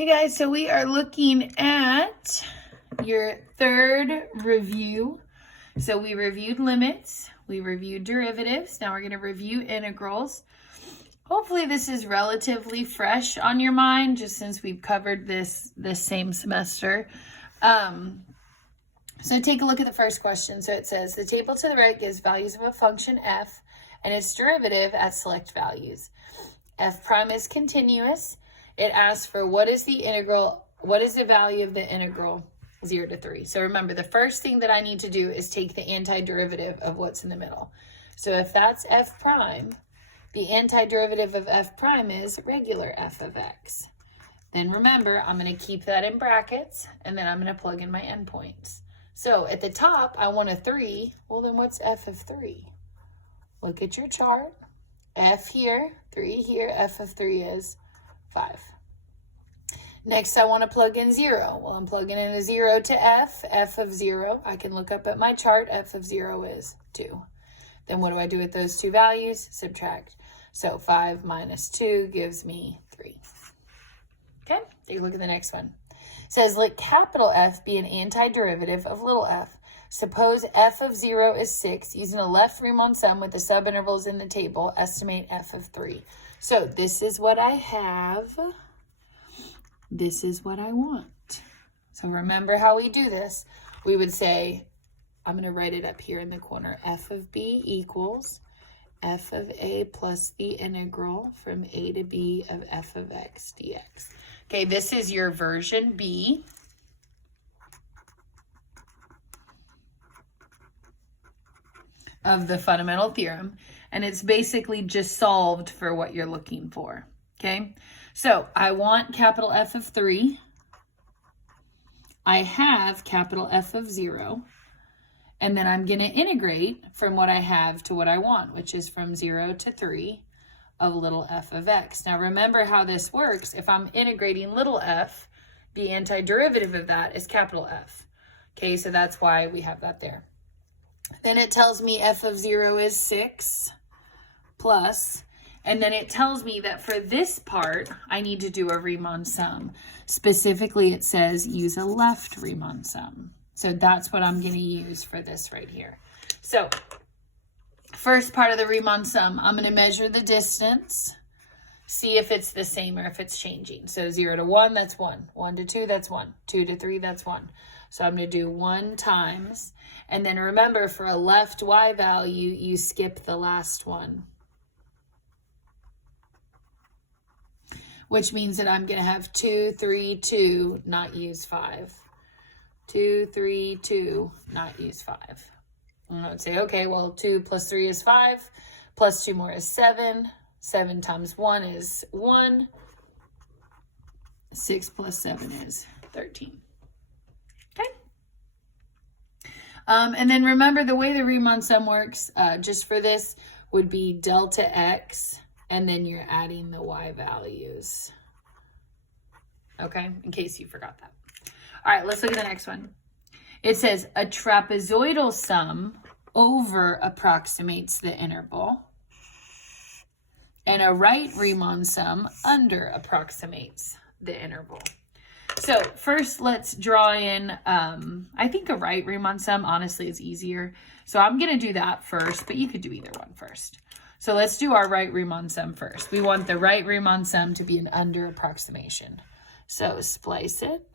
Hey guys, so we are looking at your third review. So we reviewed limits, we reviewed derivatives, now we're going to review integrals. Hopefully this is relatively fresh on your mind, just since we've covered this same semester. So take a look at the first question. So it says, the table to the right gives values of a function f and its derivative at select values. F prime is continuous. It asks for what is the value of the integral 0 to 3. So remember, the first thing that I need to do is take the antiderivative of what's in the middle. So if that's f prime, the antiderivative of f prime is regular f of x. Then remember, I'm going to keep that in brackets, and then I'm going to plug in my endpoints. So at the top, I want a 3. Well, then what's f of 3? Look at your chart. F here, 3 here, f of 3 is 5. Next, I want to plug in 0. Well, I'm plugging in a 0 to f of 0. I can look up at my chart, f of 0 is 2. Then what do I do with those two values? Subtract. So 5 minus 2 gives me 3. Okay, take a look at the next one. It says, let capital F be an antiderivative of little f. Suppose f of 0 is 6. Using a left Riemann sum with the subintervals in the table, estimate f of 3. So this is what I have. This is what I want. So remember how we do this. We would say, I'm going to write it up here in the corner. F of b equals f of a plus the integral from a to b of f of x dx. Okay, this is your version B. Of the fundamental theorem, and it's basically just solved for what you're looking for. Okay, so I want capital F of 3. I have capital F of 0, and then I'm going to integrate from what I have to what I want, which is from 0 to 3 of little f of x. Now remember how this works. If I'm integrating little f, the antiderivative of that is capital F. Okay, so that's why we have that there. Then it tells me f of 0 is 6 plus, and then it tells me that for this part, I need to do a Riemann sum. Specifically, it says use a left Riemann sum. So that's what I'm going to use for this right here. So first part of the Riemann sum, I'm going to measure the distance, see if it's the same or if it's changing. So 0 to 1, that's 1. 1 to 2, that's 1. 2 to 3, that's 1. So I'm going to do 1 times, and then remember, for a left y value, you skip the last one, which means that I'm going to have 2, 3, 2, not use 5. 2, 3, 2, not use 5. And I would say, okay, well, 2 plus 3 is 5, plus 2 more is 7. 7 times 1 is 1. 6 plus 7 is 13. And then remember, the way the Riemann sum works, just for this, would be delta x, and then you're adding the y values. Okay, in case you forgot that. All right, let's look at the next one. It says a trapezoidal sum over approximates the interval, and a right Riemann sum under approximates the interval. So first, let's draw in, I think a right Riemann sum, honestly, is easier. So I'm going to do that first, but you could do either one first. So let's do our right Riemann sum first. We want the right Riemann sum to be an under approximation. So splice it.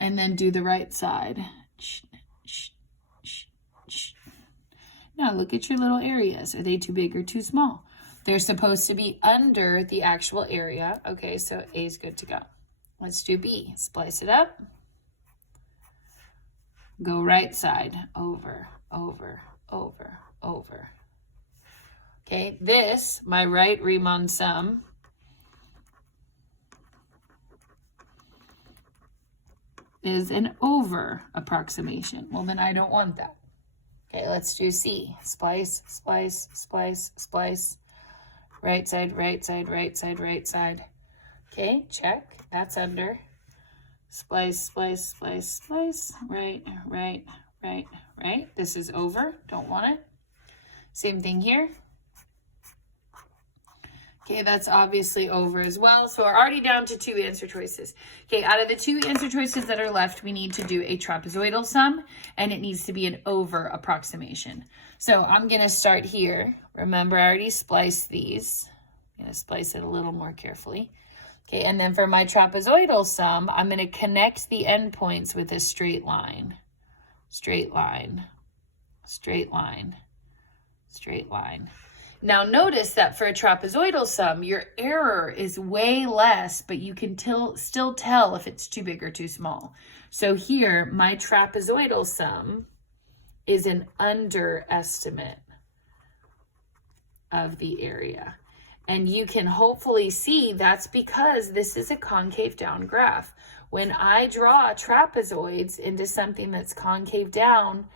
And then do the right side. Now look at your little areas. Are they too big or too small? They're supposed to be under the actual area. Okay, so A is good to go. Let's do B. Splice it up. Go right side. Over, over, over, over. Okay, this, my right Riemann sum, is an over approximation. Well, then I don't want that. Okay, let's do C. Splice, splice, splice, splice. Right side, right side, right side, right side. Okay, check. That's under. Splice, splice, splice, splice. Right, right, right, right. This is over. Don't want it. Same thing here. Okay, that's obviously over as well. So we're already down to 2 answer choices. Okay, out of the 2 answer choices that are left, we need to do a trapezoidal sum, and it needs to be an over approximation. So I'm going to start here. Remember, I already spliced these. I'm going to splice it a little more carefully. Okay, and then for my trapezoidal sum, I'm going to connect the endpoints with a straight line. Straight line, straight line, straight line. Now notice that for a trapezoidal sum, your error is way less, but you can still tell if it's too big or too small. So here, my trapezoidal sum is an underestimate of the area. And you can hopefully see that's because this is a concave down graph. When I draw trapezoids into something that's concave down,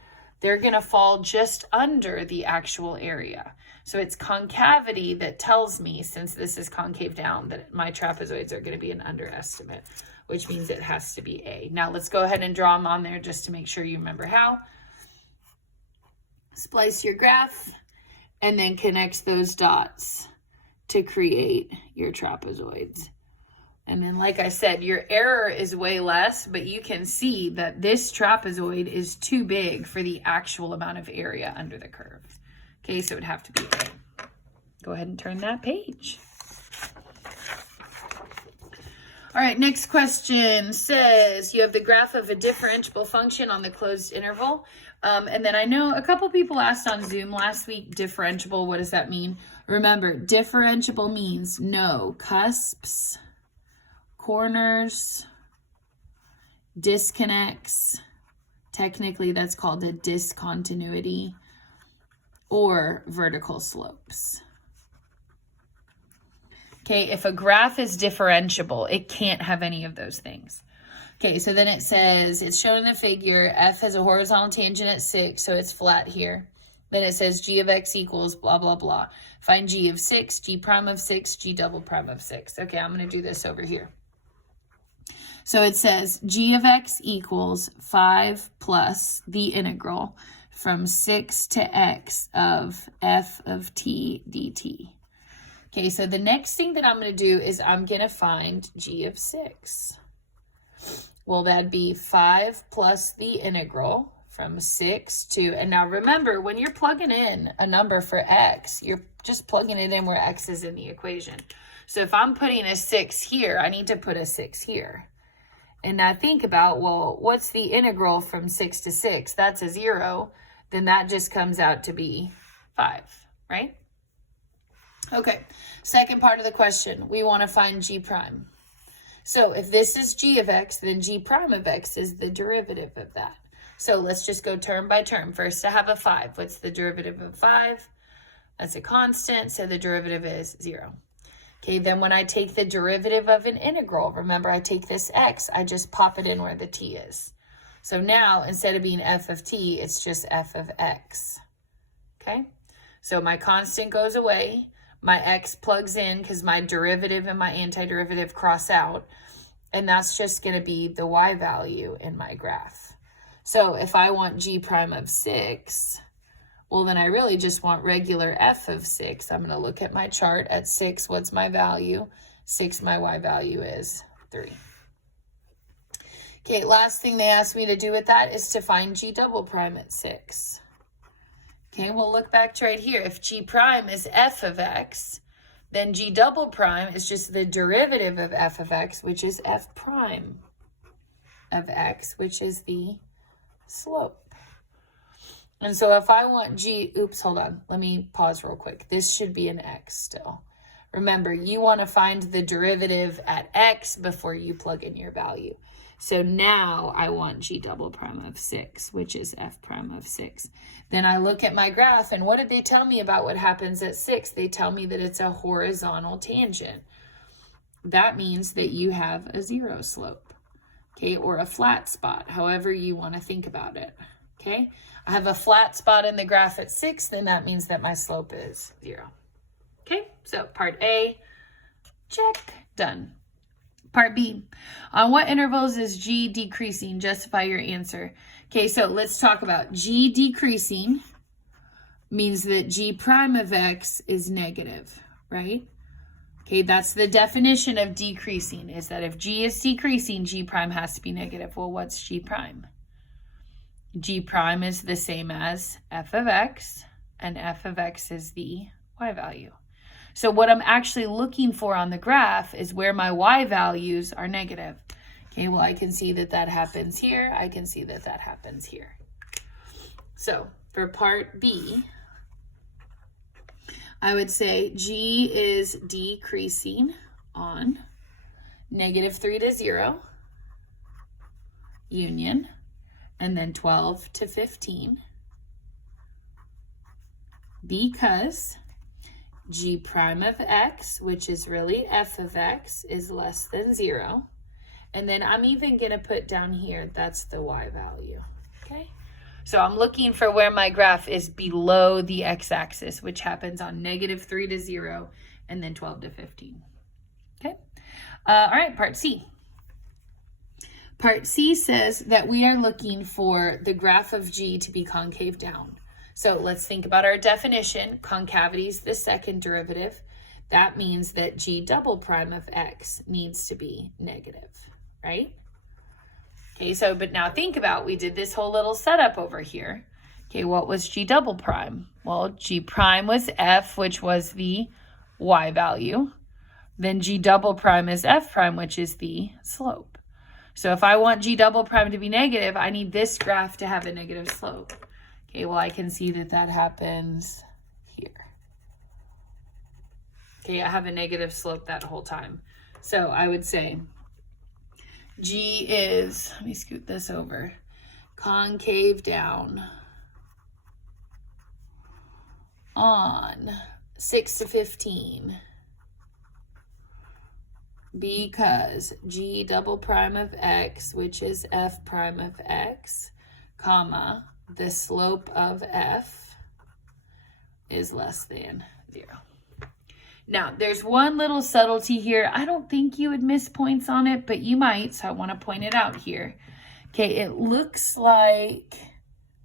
they're going to fall just under the actual area. So it's concavity that tells me, since this is concave down, that my trapezoids are going to be an underestimate, which means it has to be A. Now let's go ahead and draw them on there just to make sure you remember how. Splice your graph and then connect those dots to create your trapezoids. And then, like I said, your error is way less, but you can see that this trapezoid is too big for the actual amount of area under the curve. Okay, so it would have to be A. Go ahead and turn that page. All right, next question says you have the graph of a differentiable function on the closed interval. And then I know a couple people asked on Zoom last week, differentiable, what does that mean? Remember, differentiable means no cusps, corners, disconnects. Technically, that's called a discontinuity, or vertical slopes. Okay, if a graph is differentiable, it can't have any of those things. Okay, so then it says, it's shown in the figure, F has a horizontal tangent at 6, so it's flat here. Then it says G of X equals blah, blah, blah. Find G of 6, G prime of 6, G double prime of 6. Okay, I'm going to do this over here. So it says G of X equals 5 plus the integral from 6 to X of F of T dt. Okay, so the next thing that I'm going to do is I'm going to find G of 6. Well, that'd be 5 plus the integral from 6 to, and now remember, when you're plugging in a number for X, you're just plugging it in where X is in the equation. So if I'm putting a 6 here, I need to put a 6 here. And now think about, well, what's the integral from 6 to 6? That's a 0. Then that just comes out to be 5, right? Okay, second part of the question, we want to find G prime. So if this is G of X, then G prime of X is the derivative of that. So let's just go term by term. First, I have a 5. What's the derivative of 5? That's a constant, so the derivative is 0. Okay, then when I take the derivative of an integral, remember I take this X, I just pop it in where the T is. So now, instead of being F of T, it's just F of X. Okay, so my constant goes away. My X plugs in because my derivative and my antiderivative cross out. And that's just going to be the Y value in my graph. So if I want G prime of 6, well, then I really just want regular F of 6. I'm going to look at my chart at 6. What's my value? 6, my Y value is 3. Okay, last thing they asked me to do with that is to find G double prime at 6. Okay, we'll look back to right here. If G prime is F of X, then G double prime is just the derivative of F of X, which is F prime of X, which is the slope. And so if I want G, oops, hold on. Let me pause real quick. This should be an X still. Remember, you want to find the derivative at X before you plug in your value. So now I want G double prime of 6, which is F prime of 6. Then I look at my graph, and what did they tell me about what happens at 6? They tell me that it's a horizontal tangent. That means that you have a 0 slope, okay, or a flat spot, however you want to think about it, okay? I have a flat spot in the graph at 6, then that means that my slope is 0. Okay, so part A, check, done. Part B, on what intervals is G decreasing? Justify your answer. Okay, so let's talk about G decreasing means that G prime of X is negative, right? Okay, that's the definition of decreasing, is that if G is decreasing, G prime has to be negative. Well, what's G prime? G prime is the same as f of x, and f of x is the y value. So what I'm actually looking for on the graph is where my y values are negative. Okay, well, I can see that that happens here. I can see that that happens here. So for part B, I would say G is decreasing on -3 to 0, union, and then 12 to 15, because G prime of x, which is really f of x, is less than 0. And then I'm even going to put down here, that's the y value, okay? So I'm looking for where my graph is below the x-axis, which happens on -3 to 0, and then 12 to 15, okay? All right, part C. Part C says that we are looking for the graph of G to be concave down. So let's think about our definition. Concavity is the second derivative. That means that G double prime of x needs to be negative, right? Okay, so, but now think about, we did this whole little setup over here. Okay, what was G double prime? Well, G prime was f, which was the y value. Then G double prime is f prime, which is the slope. So if I want G double prime to be negative, I need this graph to have a negative slope. Okay, well, I can see that that happens here. Okay, I have a negative slope that whole time. So I would say G is, let me scoot this over, concave down on 6 to 15 because G double prime of x, which is f prime of x, comma, the slope of f is less than 0. Now, there's one little subtlety here. I don't think you would miss points on it, but you might, so I want to point it out here. Okay, it looks like,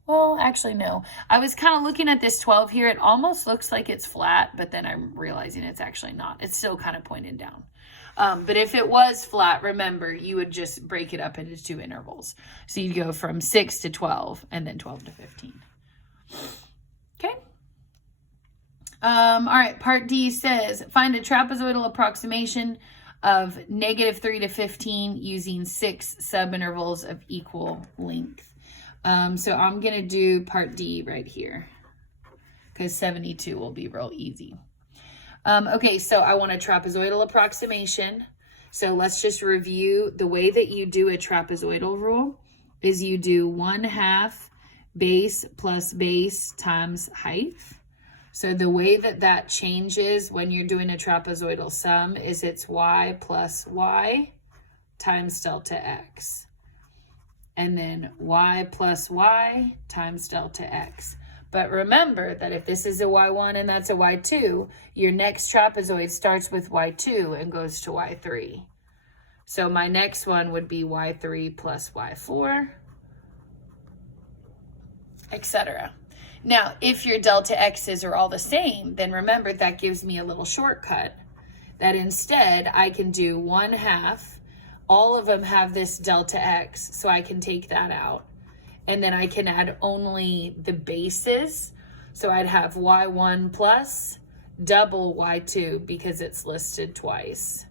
well, actually, no. I was kind of looking at this 12 here. It almost looks like it's flat, but then I'm realizing it's actually not. It's still kind of pointed down. But if it was flat, remember, you would just break it up into 2 intervals. So you'd go from 6 to 12 and then 12 to 15. Okay. All right, part D says, find a trapezoidal approximation of -3 to 15 using 6 subintervals of equal length. So I'm going to do part D right here because 72 will be real easy. Okay, so I want a trapezoidal approximation. So let's just review the way that you do a trapezoidal rule is you do 1/2 base plus base times height. So the way that that changes when you're doing a trapezoidal sum is it's y plus y times delta x. And then y plus y times delta x. But remember that if this is a y1 and that's a y2, your next trapezoid starts with y2 and goes to y3. So my next one would be y3 plus y4, etc. Now, if your delta x's are all the same, then remember that gives me a little shortcut that instead I can do 1/2. All of them have this delta x, so I can take that out. And then I can add only the bases. So I'd have y1 plus double y2 because it's listed twice.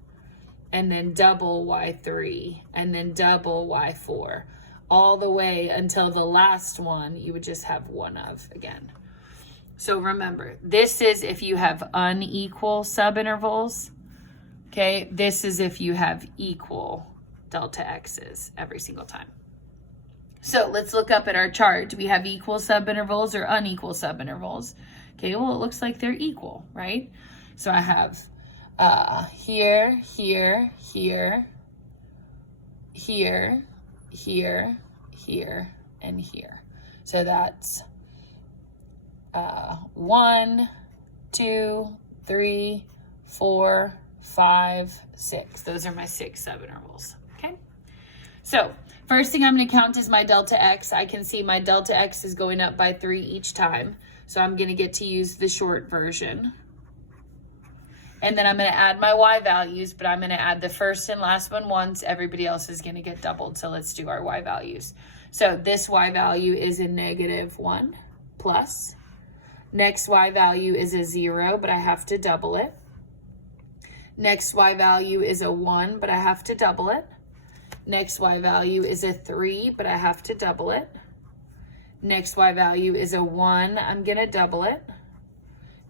And then double y3 and then double y4. All the way until the last one you would just have one of again. So remember, this is if you have unequal subintervals. Okay, this is if you have equal delta x's every single time. So let's look up at our chart. Do we have equal subintervals or unequal subintervals? Okay, well, it looks like they're equal, right? So I have here, here, here, here, here, here, and here. So that's 1, 2, 3, 4, 5, 6. Those are my 6 subintervals, okay? So first thing I'm going to count is my delta x. I can see my delta x is going up by 3 each time. So I'm going to get to use the short version. And then I'm going to add my y values, but I'm going to add the first and last one once. Everybody else is going to get doubled. So let's do our y values. So this y value is a -1 plus. Next y value is a 0, but I have to double it. Next y value is a 1, but I have to double it. Next y value is a 3, but I have to double it. Next y value is a 1, I'm going to double it.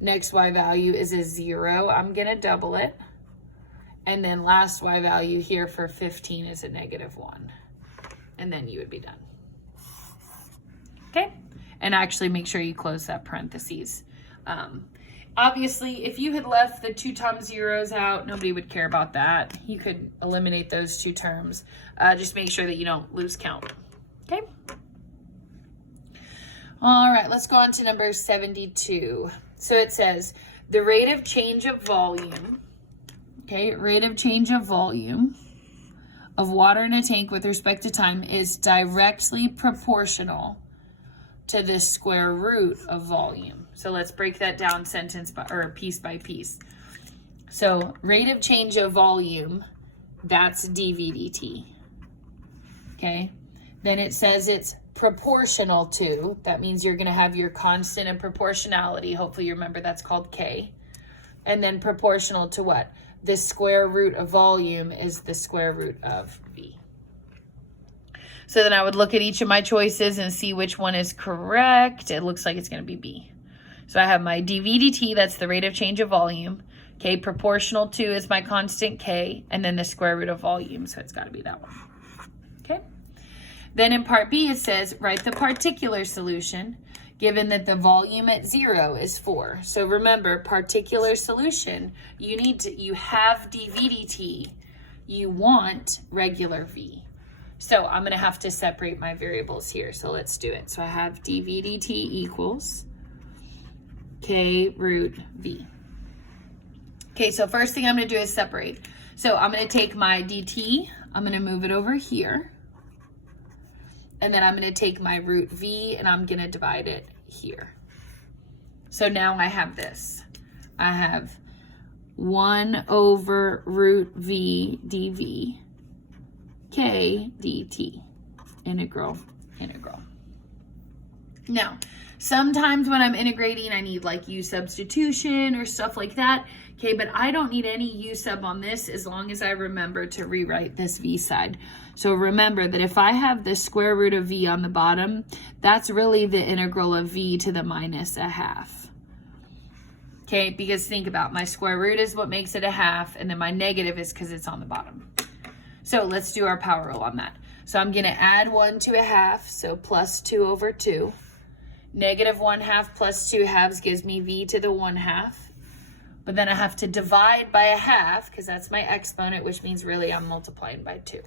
Next y value is a 0, I'm going to double it. And then last y value here for 15 is a -1. And then you would be done. Okay? And actually make sure you close that parentheses. Obviously, if you had left the 2 times zeros out, nobody would care about that. You could eliminate those 2 terms. Just make sure that you don't lose count. Okay? All right, let's go on to number 72. So it says, the rate of change of volume, okay, rate of change of volume of water in a tank with respect to time is directly proportional to the square root of volume. So let's break that down sentence by, or piece by piece. So rate of change of volume, that's dV dt. Okay. Then it says it's proportional to, that means you're going to have your constant and proportionality. Hopefully you remember that's called K. And then proportional to what? The square root of volume is the square root of V. So then I would look at each of my choices and see which one is correct. It looks like it's going to be B. So I have my dV dt, that's the rate of change of volume. Okay, proportional to is my constant K, and then the square root of volume, so it's got to be that one. Okay. Then in part B, it says, write the particular solution, given that the volume at 0 is 4. So remember, particular solution, you have dV dt, you want regular V. So I'm going to have to separate my variables here. So let's do it. So I have dV dt equals K root V. Okay, so first thing I'm going to do is separate. So I'm going to take my dt, I'm going to move it over here. And then I'm going to take my root V and I'm going to divide it here. So now I have this. I have 1 over root V dV K dt, integral. Now, sometimes when I'm integrating, I need like U substitution or stuff like that. Okay, but I don't need any U sub on this as long as I remember to rewrite this V side. So remember that if I have the square root of V on the bottom, that's really the integral of V to the minus a half. Okay, because think about my square root is what makes it a half, and then my negative is because it's on the bottom. So let's do our power rule on that. So I'm going to add 1 to a half, so plus 2 over 2. -1/2 plus 2/2 gives me V to the 1/2. But then I have to divide by a half because that's my exponent, which means really I'm multiplying by 2.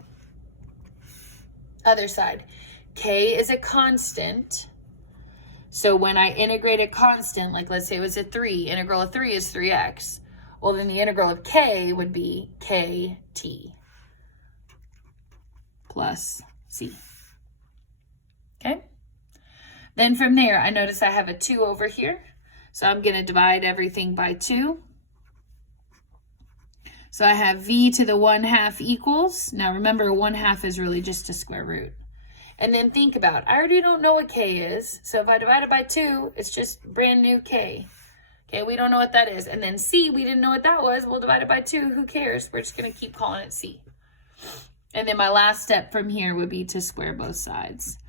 Other side, K is a constant. So when I integrate a constant, like let's say it was a 3, integral of 3 is 3x. Well, then the integral of K would be KT plus C. Okay? Then from there, I notice I have a 2 over here. So I'm going to divide everything by 2. So I have V to the 1/2 equals. Now remember, 1/2 is really just a square root. And then think about, I already don't know what K is. So if I divide it by 2, it's just brand new K. Okay, we don't know what that is. And then C, we didn't know what that was. We'll divide it by 2. Who cares? We're just going to keep calling it C. And then my last step from here would be to square both sides.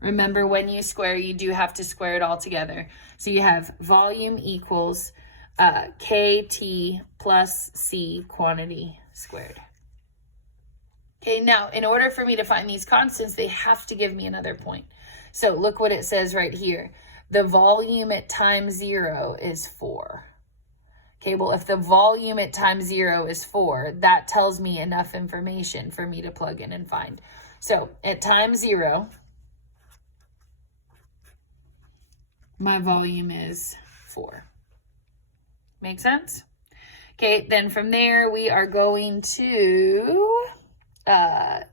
Remember, when you square, you do have to square it all together. So you have volume equals KT plus C quantity squared. Okay, now in order for me to find these constants, they have to give me another point. So look what it says right here. The volume at time 0 is 4. Okay, well, if the volume at time 0 is 4, that tells me enough information for me to plug in and find. So at time 0, my volume is 4. Make sense? Okay, then from there we are going to,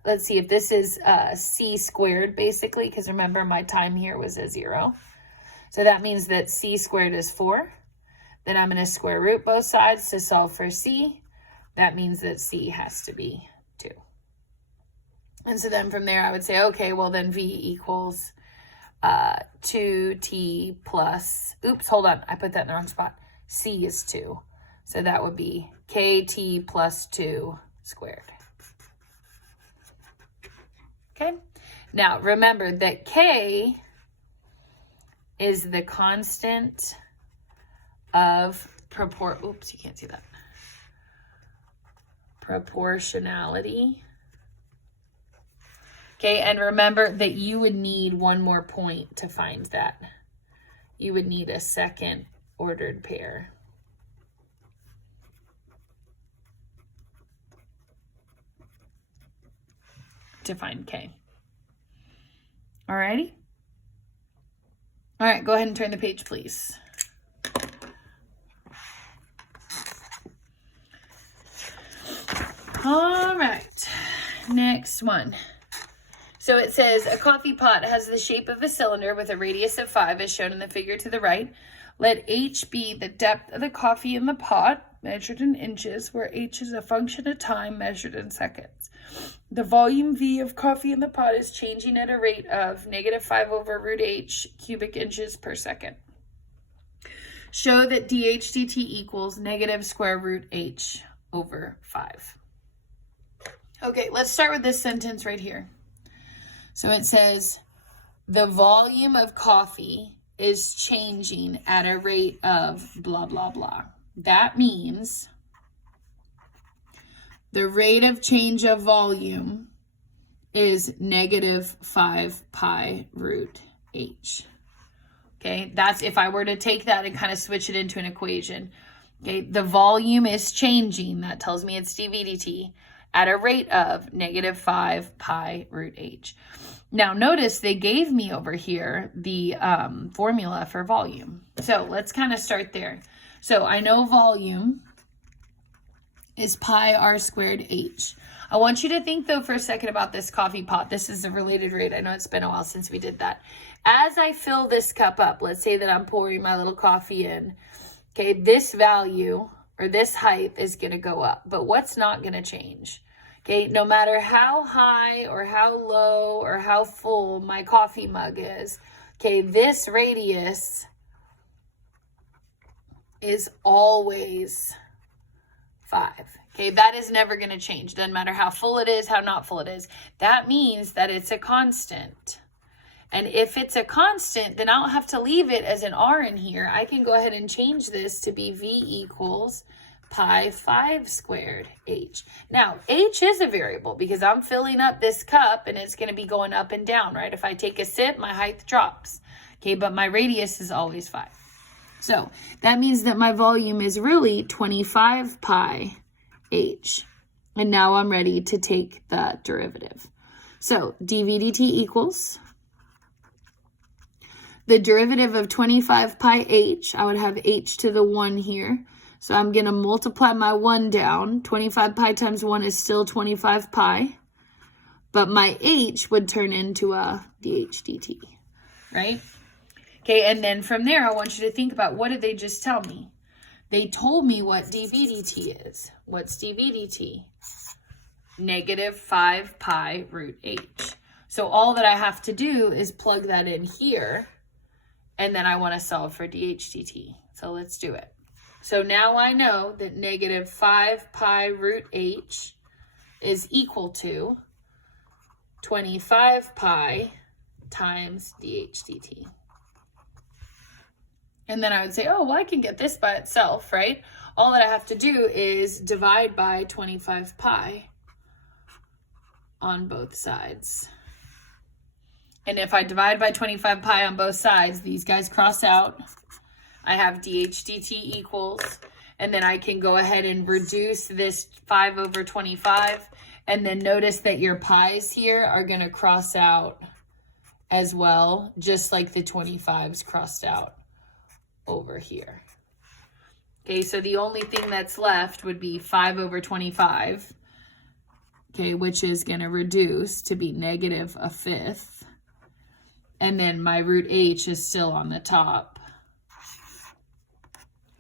let's see if this is C squared basically, because remember my time here was a 0. So that means that C squared is 4. Then I'm going to square root both sides to solve for c. That means that c has to be 2. And so then from there I would say, okay, well then v equals 2t plus, oops, hold on, I put that in the wrong spot. C is 2. So that would be kt plus 2 squared. Okay, now remember that k is the constant of oops, you can't see that. Proportionality. Okay, and remember that you would need one more point to find that. You would need a second ordered pair. To find k. Alrighty? All right, go ahead and turn the page, please. All right, next one. So it says a coffee pot has the shape of a cylinder with a radius of 5 as shown in the figure to the right. Let h be the depth of the coffee in the pot, measured in inches, where h is a function of time measured in seconds. The volume V of coffee in the pot is changing at a rate of -5/√h cubic inches per second. Show that dH dt equals -√h/5. Okay, let's start with this sentence right here. So it says, the volume of coffee is changing at a rate of blah, blah, blah. That means the rate of change of volume is -5π√h. Okay, that's if I were to take that and kind of switch it into an equation. Okay, the volume is changing. That tells me it's dV dt at a rate of -5π√h. Now notice they gave me over here the formula for volume. So let's kind of start there. So I know volume is pi r squared h. I want you to think though for a second about this coffee pot. This is a related rate. I know it's been a while since we did that. As I fill this cup up, let's say that I'm pouring my little coffee in. Okay, this value or this height is going to go up, but what's not going to change? Okay, no matter how high or how low or how full my coffee mug is, okay, this radius is always 5. Okay, that is never going to change. Doesn't matter how full it is, how not full it is. That means that it's a constant. And if it's a constant, then I don't have to leave it as an r in here. I can go ahead and change this to be v equals pi5²h. Now, h is a variable because I'm filling up this cup and it's going to be going up and down, right? If I take a sip, my height drops. Okay, but my radius is always 5. So that means that my volume is really 25 pi h. And now I'm ready to take the derivative. So dV dt equals the derivative of 25 pi h. I would have h to the 1 here. So I'm going to multiply my 1 down. 25 pi times 1 is still 25 pi. But my h would turn into a dH dt, right? Okay, and then from there, I want you to think about what did they just tell me? They told me what dV dt is. What's dV dt? -5π√h. So all that I have to do is plug that in here, and then I want to solve for dH dt. So let's do it. So now I know that -5π√h is equal to 25 pi times dH dt. And then I would say, oh, well, I can get this by itself, right? All that I have to do is divide by 25 pi on both sides. And if I divide by 25 pi on both sides, these guys cross out. I have dH dt equals, and then I can go ahead and reduce this 5/25. And then notice that your pi's here are going to cross out as well, just like the 25's crossed out over here. Okay, so the only thing that's left would be 5/25, okay, which is going to reduce to be -1/5. And then my root h is still on the top.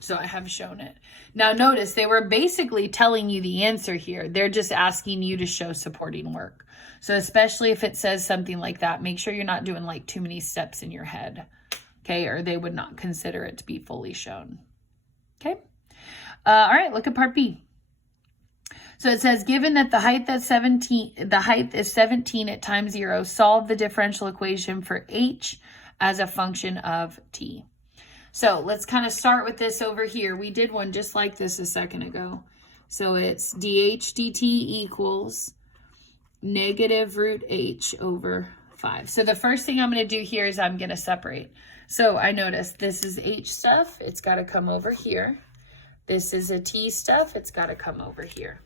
So I have shown it. Now notice they were basically telling you the answer here. They're just asking you to show supporting work. So especially if it says something like that, make sure you're not doing like too many steps in your head. Okay, or they would not consider it to be fully shown. Okay. All right, look at part B. So it says, given that the height is 17 at time 0, solve the differential equation for h as a function of t. So let's kind of start with this over here. We did one just like this a second ago. So it's dh dt equals negative root h over 5. So the first thing I'm going to do here is I'm going to separate. So I noticed this is h stuff. It's got to come over here. This is a t stuff. It's got to come over here.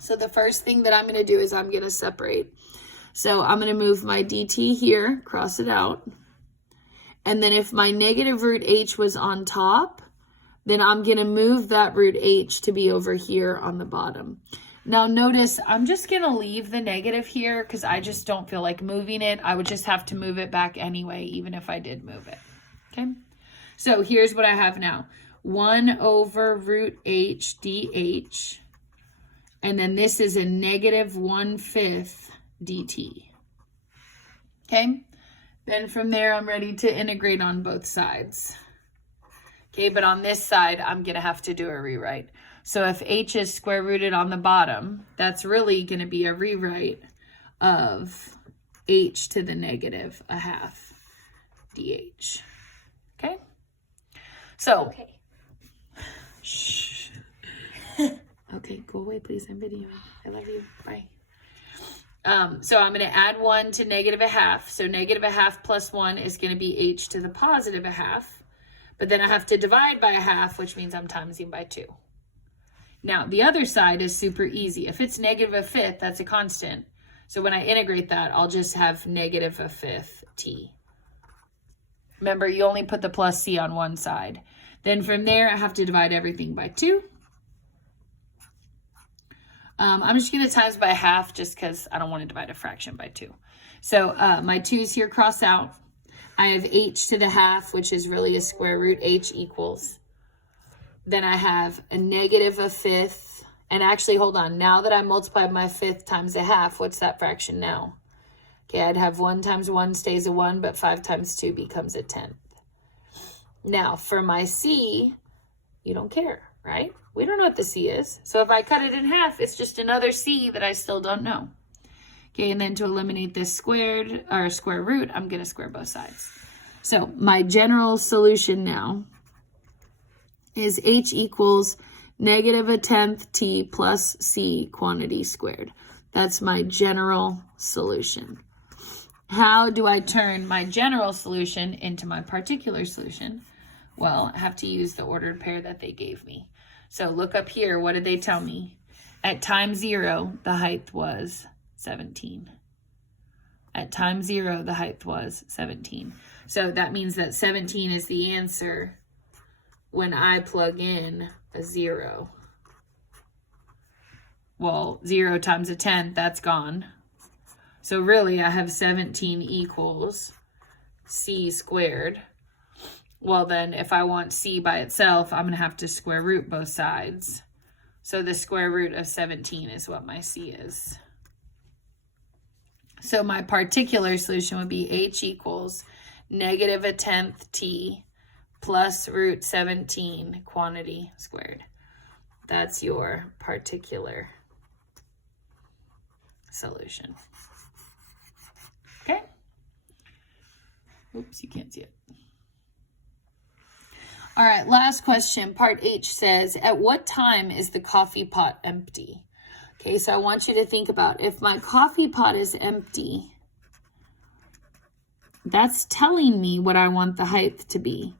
So the first thing that I'm going to do is I'm going to separate. So I'm going to move my dt here, cross it out. And then if my negative root h was on top, then I'm going to move that root h to be over here on the bottom. Now notice I'm just going to leave the negative here because I just don't feel like moving it. I would just have to move it back anyway, even if I did move it. Okay. So here's what I have now. 1 over root h dh. And then this is a negative 1/5 dt. Okay. Then from there, I'm ready to integrate on both sides. Okay, but on this side, I'm going to have to do a rewrite. So if h is square rooted on the bottom, that's really going to be a rewrite of h to the negative 1/2 dh. Okay? So, okay. Shh. Okay, go away, please. I'm videoing. I love you. Bye. So I'm going to add 1 to negative 1/2. So negative 1/2 plus 1 is going to be h to the positive 1/2. But then I have to divide by 1/2, which means I'm timesing by 2. Now, the other side is super easy. If it's negative 1/5, that's a constant. So when I integrate that, I'll just have negative 1/5 t. Remember, you only put the plus c on one side. Then from there, I have to divide everything by 2. I'm just going to times by 1/2 just because I don't want to divide a fraction by 2. So my 2's here cross out. I have h to the 1/2, which is really a square root. H equals. Then I have a negative 1/5. And actually, hold on. Now that I multiplied my 1/5 times 1/2, what's that fraction now? Okay, I'd have 1 times 1 stays a 1, but 5 times 2 becomes a 10th. Now, for my c, you don't care, right? We don't know what the c is. So if I cut it in half, it's just another c that I still don't know. Okay, and then to eliminate this squared, or square root, I'm going to square both sides. So my general solution now is h equals negative 1/10 t plus c quantity squared. That's my general solution. How do I turn my general solution into my particular solution? Well, I have to use the ordered pair that they gave me. So look up here. What did they tell me? At time 0, the height was 17. At time 0, the height was 17. So that means that 17 is the answer when I plug in a 0. Well, 0 times a 10, that's gone. So really, I have 17 equals c squared. Well, then if I want c by itself, I'm going to have to square root both sides. So the square root of 17 is what my c is. So my particular solution would be h equals negative 1/10 t plus root 17 quantity squared. That's your particular solution. Okay? Oops, you can't see it. All right, last question. Part H says, at what time is the coffee pot empty? Okay, so I want you to think about, if my coffee pot is empty, that's telling me what I want the height to be.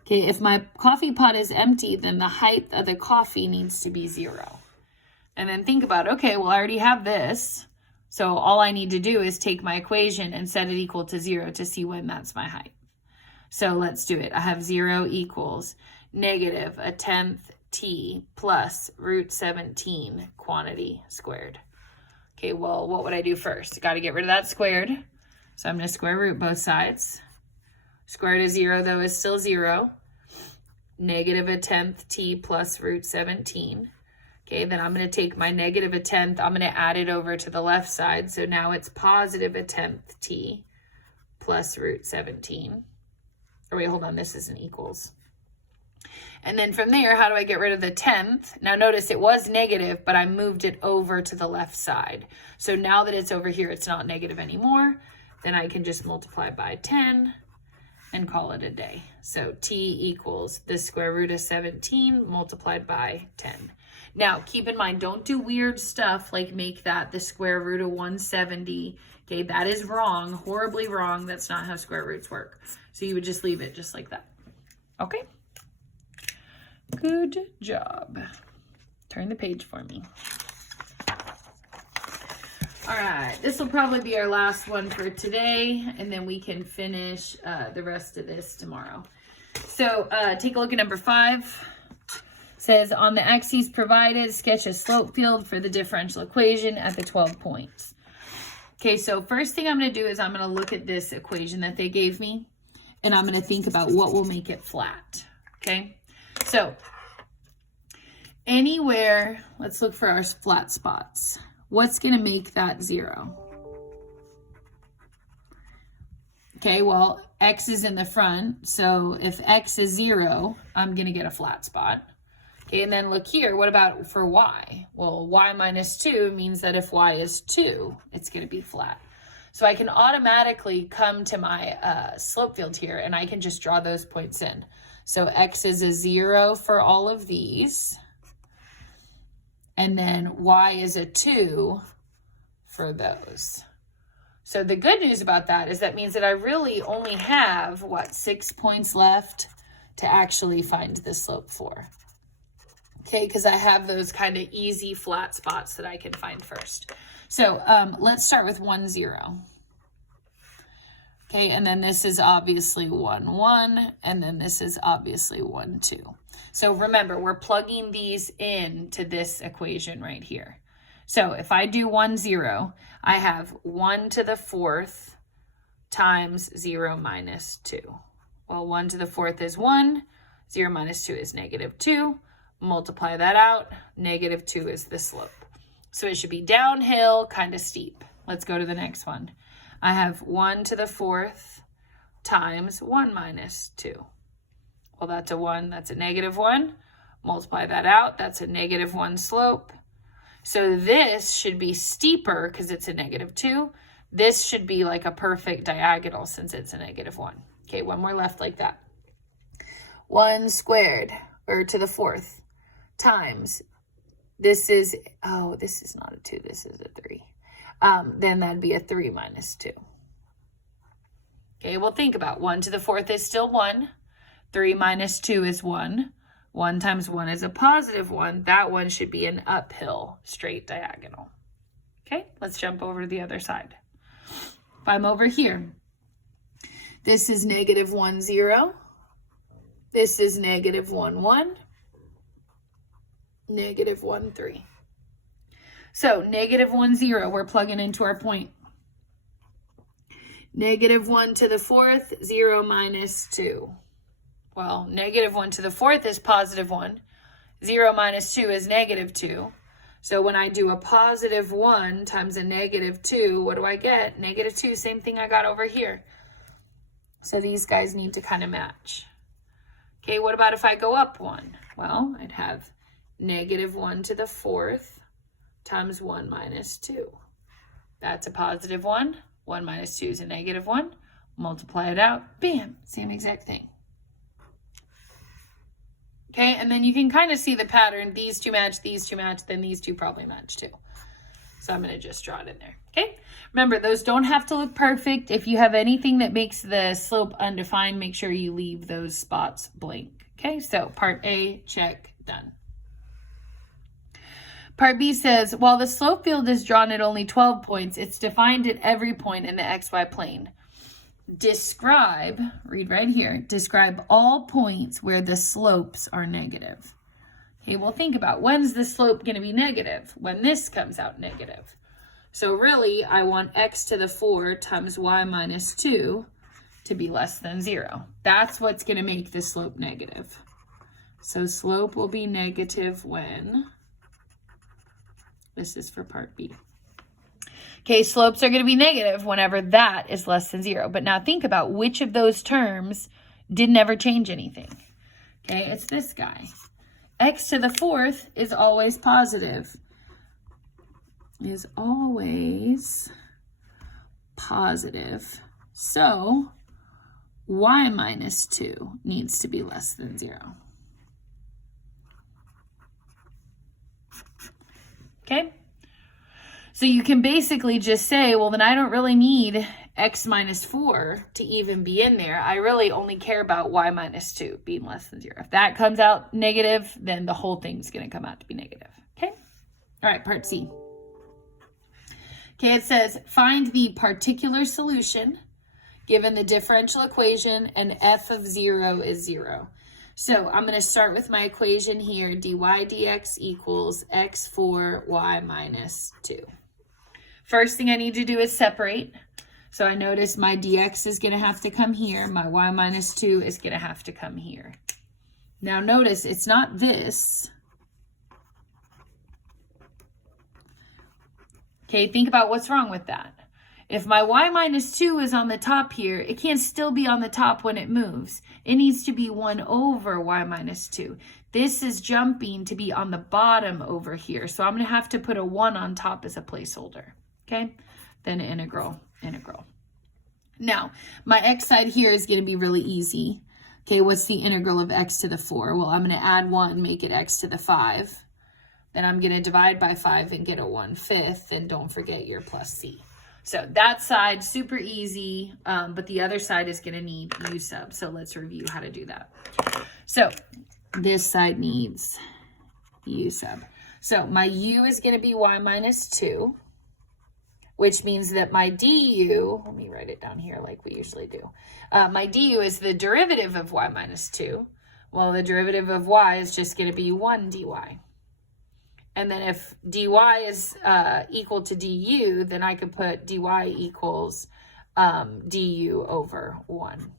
Okay, if my coffee pot is empty, then the height of the coffee needs to be 0. And then think about, okay, well, I already have this. So all I need to do is take my equation and set it equal to 0 to see when that's my height. So let's do it. I have 0 equals negative 1/10 t plus root 17 quantity squared. Okay, well, what would I do first? Got to get rid of that squared. So I'm going to square root both sides. Square root of 0, though, is still 0. negative a tenth t plus root 17. Okay, then I'm going to take my negative a tenth, I'm going to add it over to the left side. So now it's positive a tenth t plus root 17. Or wait, hold on, this is an equals. And then from there, how do I get rid of the tenth? Now notice it was negative, but I moved it over to the left side. So now that it's over here, it's not negative anymore. Then I can just multiply by 10 and call it a day. So t equals the square root of 17 multiplied by 10. Now, keep in mind, don't do weird stuff like make that the square root of 170. Okay, that is wrong, horribly wrong. That's not how square roots work. So you would just leave it just like that. Okay? Good job. Turn the page for me. All right, this will probably be our last one for today, and then we can finish the rest of this tomorrow. So take a look at number 5. Says, on the axes provided, sketch a slope field for the differential equation at the 12 points. Okay, so first thing I'm going to do is I'm going to look at this equation that they gave me, and I'm going to think about what will make it flat. Okay, so anywhere, let's look for our flat spots. What's going to make that 0? Okay, well, x is in the front, so if x is 0, I'm going to get a flat spot. Okay, and then look here, what about for y? Well, y minus 2 means that if y is 2, it's going to be flat. So I can automatically come to my slope field here, and I can just draw those points in. So x is a 0 for all of these, and then y is a 2 for those. So the good news about that is that means that I really only have, 6 points left to actually find the slope for. Okay, because I have those kind of easy flat spots that I can find first. So let's start with 1, 0. Okay, and then this is obviously 1, 1, and then this is obviously 1, 2. So remember, we're plugging these into this equation right here. So if I do 1, 0, I have 1 to the 4th times 0 minus 2. Well, 1 to the 4th is 1, 0 minus 2 is negative 2. Multiply that out, negative 2 is the slope. So it should be downhill, kind of steep. Let's go to the next one. I have 1 to the 4th times 1 minus 2. Well, that's a 1, that's a negative 1. Multiply that out, that's a negative 1 slope. So this should be steeper because it's a negative 2. This should be like a perfect diagonal since it's a negative 1. Okay, one more left like that. 1 squared, or to the 4th, times, this is, oh, this is not a 2, this is a 3. Then that'd be a 3 minus 2. Okay, well, think about 1 to the 4th is still 1. 3 minus 2 is 1. 1 times 1 is a positive 1. That one should be an uphill straight diagonal. Okay, let's jump over to the other side. If I'm over here, this is negative 1, 0. This is negative 1, 1. Negative 1, 3. So negative 1, 0, we're plugging into our point. Negative 1 to the 4th, 0 minus 2. Well, negative 1 to the 4th is positive 1. 0 minus 2 is negative 2. So when I do a positive 1 times a negative 2, what do I get? Negative 2, same thing I got over here. So these guys need to kind of match. Okay, what about if I go up 1? Well, I'd have negative 1 to the 4th times 1 minus 2. That's a positive 1. 1 minus 2 is a negative 1. Multiply it out. Bam! Same exact thing. Okay, and then you can kind of see the pattern. These two match, then these two probably match too. So I'm going to just draw it in there. Okay, remember, those don't have to look perfect. If you have anything that makes the slope undefined, make sure you leave those spots blank. Okay, so part A, check, done. Part B says, while the slope field is drawn at only 12 points, it's defined at every point in the XY plane. Describe, read right here, describe all points where the slopes are negative. Okay, well, think about, when's the slope going to be negative? When this comes out negative. So really, I want x to the 4 times y minus 2 to be less than 0. That's what's going to make the slope negative. So slope will be negative when, this is for part B. Okay, slopes are going to be negative whenever that is less than 0. But now think about which of those terms did never change anything. Okay, it's this guy. X to the 4th is always positive. Is always positive. So y minus 2 needs to be less than 0. Okay? So you can basically just say, well, then I don't really need x minus 4 to even be in there. I really only care about y minus 2 being less than 0. If that comes out negative, then the whole thing's going to come out to be negative. Okay? All right, part C. Okay, it says, find the particular solution given the differential equation and f of 0 is 0. So I'm going to start with my equation here, dy dx equals x4 y minus 2. First thing I need to do is separate. So I notice my dx is going to have to come here. My y minus 2 is going to have to come here. Now notice it's not this. Okay, think about what's wrong with that. If my y minus 2 is on the top here, it can't still be on the top when it moves. It needs to be 1 over y minus 2. This is jumping to be on the bottom over here. So I'm going to have to put a 1 on top as a placeholder. Okay, then integral. Now, my x side here is going to be really easy. Okay, what's the integral of x to the 4? Well, I'm going to add 1, make it x to the 5. Then I'm going to divide by 5 and get a 1/5. And don't forget your plus c. So that side, super easy, but the other side is going to need u sub. So let's review how to do that. So this side needs u sub. So my u is going to be y minus 2, which means that my du, let me write it down here like we usually do. My du is the derivative of y minus 2. Well, the derivative of y is just going to be 1 dy. And then if dy is equal to du, then I could put dy equals du over 1.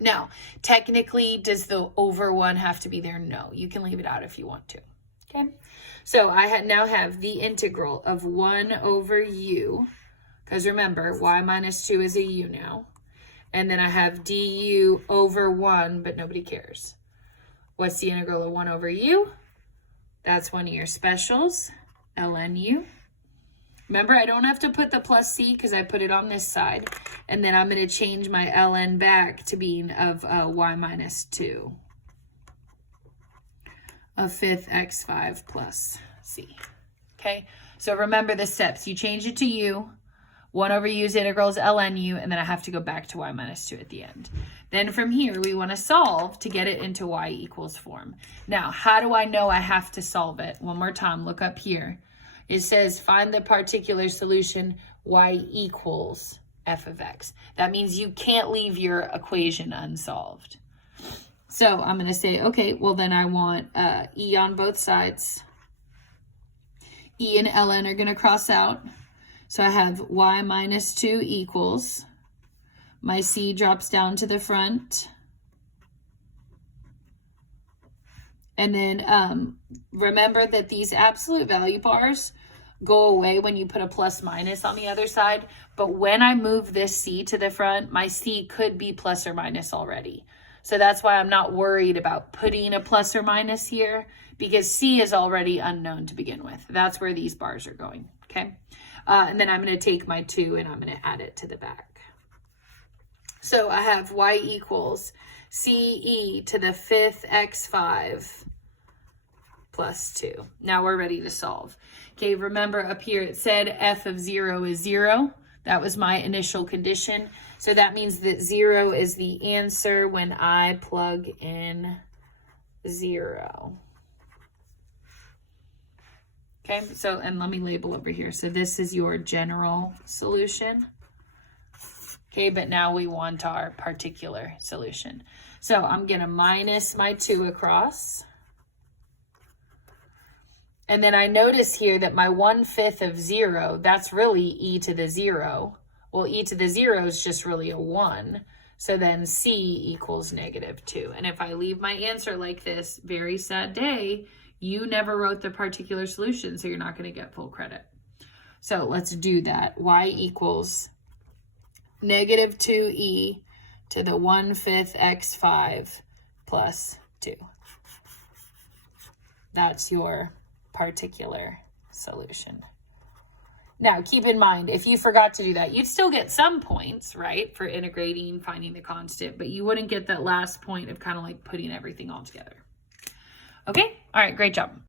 Now, technically, does the over 1 have to be there? No, you can leave it out if you want to. Okay, so I now have the integral of 1 over u, because remember, y minus 2 is a u now. And then I have du over 1, but nobody cares. What's the integral of 1 over u? That's one of your specials, ln u. Remember, I don't have to put the plus c because I put it on this side. And then I'm going to change my ln back to being of y minus 2. A 5th x5 plus c. Okay, so remember the steps. You change it to u. 1 over u's integral is ln u, and then I have to go back to y minus 2 at the end. Then from here, we want to solve to get it into y equals form. Now, how do I know I have to solve it? One more time, look up here. It says find the particular solution y equals f of x. That means you can't leave your equation unsolved. So I'm going to say, okay, well then I want e on both sides. E and ln are going to cross out. So I have y minus 2 equals, my c drops down to the front. And then remember that these absolute value bars go away when you put a plus minus on the other side. But when I move this c to the front, my c could be plus or minus already. So that's why I'm not worried about putting a plus or minus here, because c is already unknown to begin with. That's where these bars are going, okay? And then I'm going to take my 2 and I'm going to add it to the back. So I have y equals ce to the 5th x5 plus 2. Now we're ready to solve. Okay, remember up here it said f of 0 is 0. That was my initial condition. So that means that 0 is the answer when I plug in 0. Okay, so, and let me label over here. So this is your general solution. Okay, but now we want our particular solution. So I'm going to minus my 2 across. And then I notice here that my 1/5 of 0, that's really e to the 0. Well, e to the 0 is just really a 1. So then C equals -2. And if I leave my answer like this, very sad day, you never wrote the particular solution, so you're not going to get full credit. So let's do that. Y equals -2e to the 1/5 x5 plus 2. That's your particular solution. Now, keep in mind, if you forgot to do that, you'd still get some points, right, for integrating, finding the constant, but you wouldn't get that last point of kind of like putting everything all together. Okay? All right, great job.